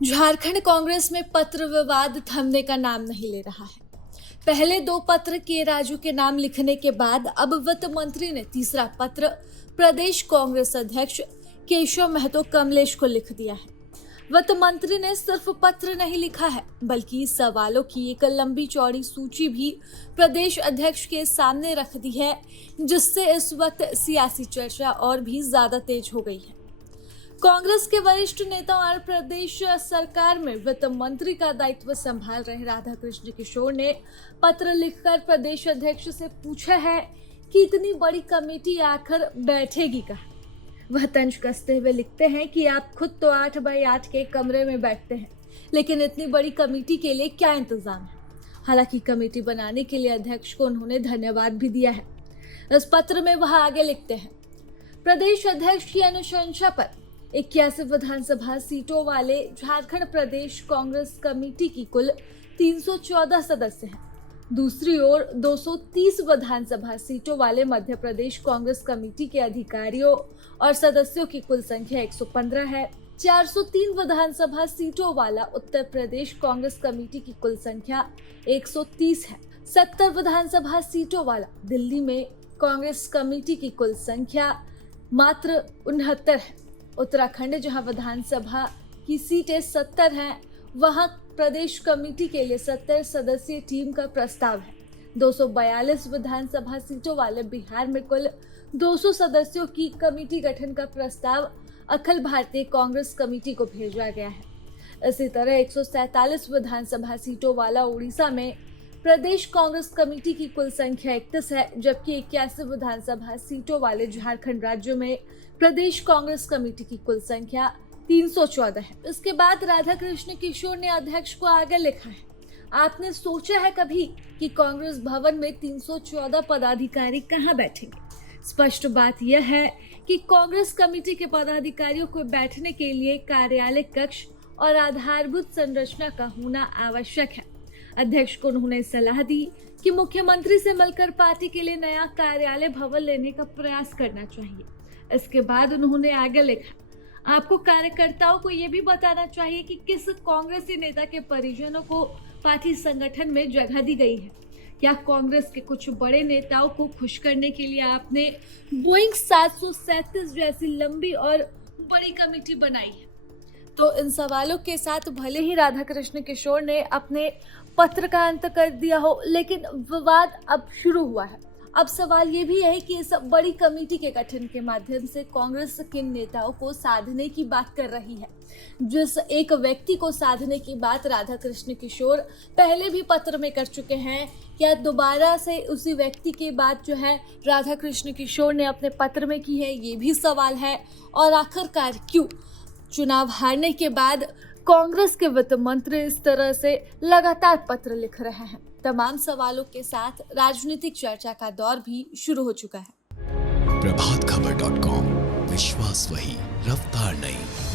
झारखंड कांग्रेस में पत्र विवाद थमने का नाम नहीं ले रहा है। पहले दो पत्र के राजू के नाम लिखने के बाद अब वित्त मंत्री ने तीसरा पत्र प्रदेश कांग्रेस अध्यक्ष केशव महतो कमलेश को लिख दिया है। वित्त मंत्री ने सिर्फ पत्र नहीं लिखा है, बल्कि सवालों की एक लंबी चौड़ी सूची भी प्रदेश अध्यक्ष के सामने रख दी है, जिससे इस वक्त सियासी चर्चा और भी ज्यादा तेज हो गई है। कांग्रेस के वरिष्ठ नेता और प्रदेश सरकार में वित्त मंत्री का दायित्व संभाल रहे राधाकृष्ण किशोर ने पत्र लिखकर प्रदेश अध्यक्ष से पूछा है कि इतनी बड़ी कमेटी आखिर बैठेगी कहाँ। वह तंज कसते हुए लिखते हैं कि आप खुद तो 8x8 के कमरे में बैठते हैं, लेकिन इतनी बड़ी कमेटी के लिए क्या इंतजाम है। हालांकि कमेटी बनाने के लिए अध्यक्ष को उन्होंने धन्यवाद भी दिया है। इस पत्र में वह आगे लिखते हैं, प्रदेश अध्यक्ष की अनुशंसा पर 81 विधानसभा सीटों वाले झारखंड प्रदेश कांग्रेस कमेटी की कुल 314 सदस्य हैं। दूसरी ओर 230 विधानसभा सीटों वाले मध्य प्रदेश कांग्रेस कमेटी के अधिकारियों और सदस्यों की कुल संख्या 115 है। 403 विधानसभा सीटों वाला उत्तर प्रदेश कांग्रेस कमेटी की कुल संख्या 130 है। 70 विधानसभा सीटों वाला दिल्ली में कांग्रेस कमेटी की कुल संख्या मात्र 69 है। उत्तराखंड, जहां विधानसभा की सीटें 70 हैं, वहां प्रदेश कमेटी के लिए 70 सदस्यीय टीम का प्रस्ताव है। 242 विधानसभा सीटों वाले बिहार में कुल 200 सदस्यों की कमेटी गठन का प्रस्ताव अखिल भारतीय कांग्रेस कमेटी को भेजा गया है। इसी तरह 147 विधानसभा सीटों वाला उड़ीसा में प्रदेश कांग्रेस कमेटी की कुल संख्या 31 है, जबकि 81 विधानसभा सीटों वाले झारखंड राज्य में प्रदेश कांग्रेस कमेटी की कुल संख्या 314 है। इसके बाद राधाकृष्ण किशोर ने अध्यक्ष को आगे लिखा है, आपने सोचा है कभी कि कांग्रेस भवन में 314 पदाधिकारी कहां बैठेंगे। स्पष्ट बात यह है कि कांग्रेस कमेटी के पदाधिकारियों को बैठने के लिए कार्यालय कक्ष और आधारभूत संरचना का होना आवश्यक है। अध्यक्ष को उन्होंने सलाह दी कि मुख्यमंत्री से मिलकर पार्टी के लिए नया कार्यालय भवन लेने का प्रयास करना चाहिए। इसके बाद उन्होंने आगे लिखा, आपको कार्यकर्ताओं को यह भी बताना चाहिए कि किस कांग्रेसी नेता के परिजनों को पार्टी संगठन में जगह दी गई है। क्या कांग्रेस के कुछ बड़े नेताओं को खुश करने के लिए आपने बोइंग 737 जैसी लंबी और बड़ी कमेटी बनाई है। तो इन सवालों के साथ भले ही राधाकृष्ण किशोर ने अपने पत्र का अंत कर दिया हो, लेकिन विवाद अब शुरू हुआ है। अब सवाल ये भी है कि इस बड़ी कमेटी के गठन के माध्यम से कांग्रेस किन नेताओं को साधने की बात कर रही है। जिस एक व्यक्ति को साधने की बात राधाकृष्ण किशोर पहले भी पत्र में कर चुके हैं, क्या दोबारा से उसी व्यक्ति की बात जो है राधाकृष्ण किशोर ने अपने पत्र में की है, ये भी सवाल है। और आखिरकार क्यों चुनाव हारने के बाद कांग्रेस के वित्त मंत्री इस तरह से लगातार पत्र लिख रहे हैं। तमाम सवालों के साथ राजनीतिक चर्चा का दौर भी शुरू हो चुका है। प्रभातखबर.com, विश्वास वही, रफ्तार नहीं।